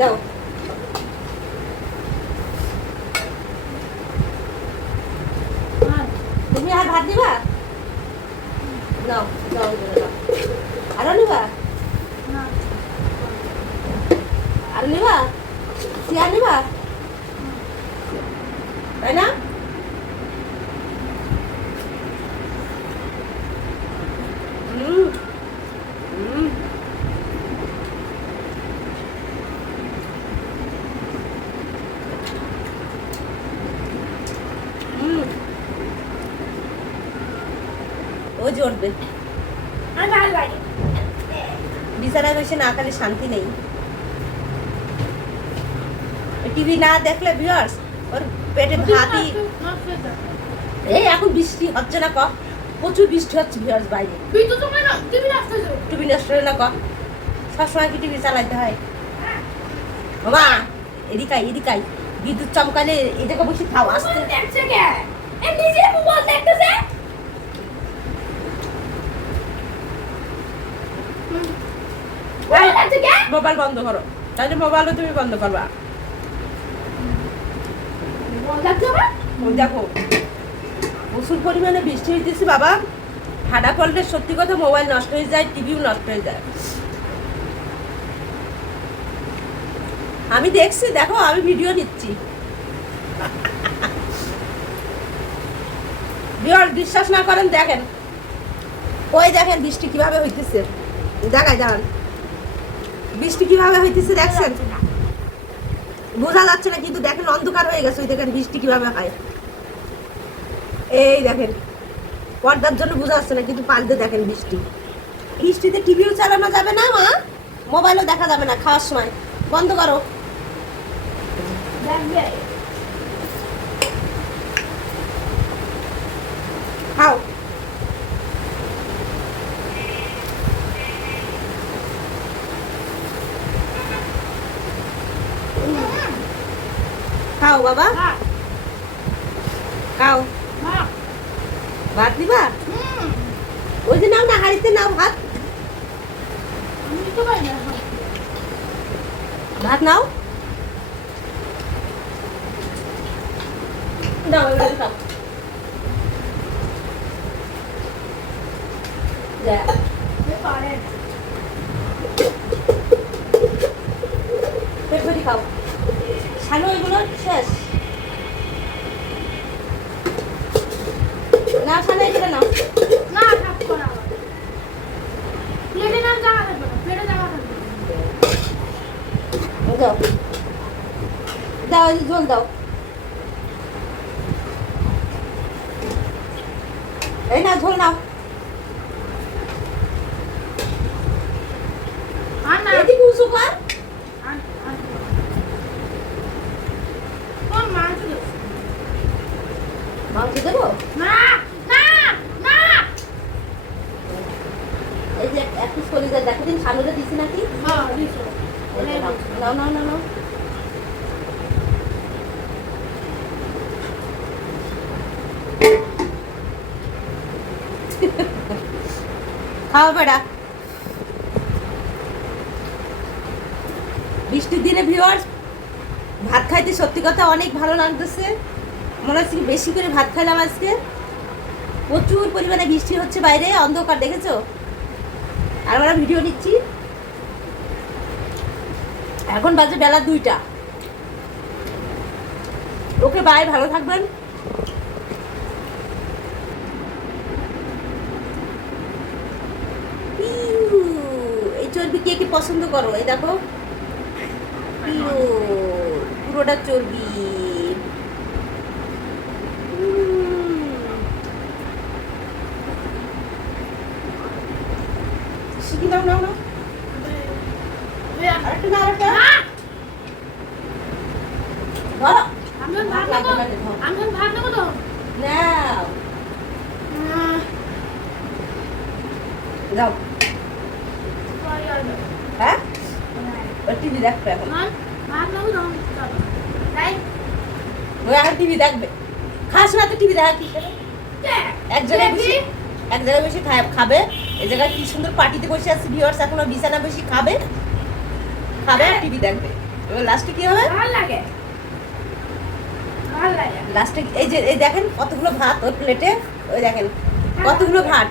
দাও তুমি আর ভাত দিবা নাও নাও নাও আরো নিবা আর নিবা চেয়ার নিবা তাই না ও জড়বে বিছানায় বসে না খালি শান্তি নেই টিভি না দেখলে ভিউয়ার্স ওর পেটে ভাতই এই এখন বৃষ্টি হচ্ছে না ক প্রচুর বৃষ্টি হচ্ছে ভিউয়ার্স বাইরে টিভি নষ্ট হয় না ক সবসময় কি টিভি চালাইতে হয় বাবা এদিকাই এদিকাই বিদ্যুৎ চমকালে এই জায়গা বসে খাও আসতে মোবাইল বন্ধ করো তাহলে মোবাইলও তুমি বন্ধ করবা দেখো প্রচুর পরিমাণে বৃষ্টি হইতেছে বাবা ঠাডা পড়লে সত্যি কথা মোবাইল নষ্ট হয়ে যায় টিভিও নষ্ট হয়ে যায় আমি দেখছি দেখো আমি ভিডিও নিচ্ছি বিশ্বাস না করেন দেখেন ওই দেখেন বৃষ্টি কিভাবে হইতেছে দেখাই যান বৃষ্টি কিভাবে হইতেছে দেখছেন বোঝা যাচ্ছে না কিন্তু দেখেন অন্ধকার হয়ে গেছে ওই দেখেন বৃষ্টি কিভাবে হয় এই দেখেন পর্দার জন্য বোঝা যাচ্ছে না কিন্তু পাল্টে দেখেন বৃষ্টি বৃষ্টিতে টিভিও চালানো যাবে না মা মোবাইলও দেখা যাবে না খাওয়ার সময় বন্ধ করো খাও খাও বাবা খাও ভাত দিবা ওই যে নাও না হাড়িতে নাও ভাত ভাত নাও দাও এবার খাও পেট ভরি খাও ছানো এগুলো শেষ না ছানো এগুলো নাও না থাকবো না প্লেটে নাম জায়গা থাকবে না প্লেটে জায়গা থাকবে দাও দাও ঝোল দাও এই না ঝোল নাও আর না এদিকে উঁচু কর তোর মাংস দেবো মাংস দেবো না না না এই যে একটু সরিয়ে দেখো দিন সামনে দিছি নাকি হ্যাঁ দিছো নাও নাও নাও নাও খাও বেড়া বৃষ্টির দিনে ভিউয়ার্স ভাত খাইতে সত্যি কথা অনেক ভালো লাগতেছে মনে হচ্ছে বেশি করে ভাত খাইলাম আজকে প্রচুর পরিমাণে বৃষ্টি হচ্ছে বাইরে অন্ধকার দেখেছো আর আমরা ভিডিও নিচ্ছি এখন বাজে বেলা 2টা ওকে বাই ভালো থাকবেন এই চর্বি কে কে পছন্দ করো এই দেখো পুরোটা চর্বি শিখি নাও নাও নাও আরেকটা না আরেকটা ধরো আমি ভাত নেবো আমি ভাত নেবো তো নাও যাও হ্যাঁ টিভি দেখবে এখন ভাত নেবো তো তাই ওই এখন টিভি দেখবে খাস না তো টিভি দেখা কি করে এক জায়গায় বসে খাবে এই জায়গায় কি সুন্দর পার্টিতে বসে আছে ভিউয়ার্স এখনো বিছানা বসে খাবে আর টিভি দেখবে এবার লাস্টে কি হবে? ভালো লাগে ভালো লাগে লাস্টে এই যে এই দেখেন কতগুলো ভাত ওর প্লেটে, ওই দেখেন কতগুলো ভাত।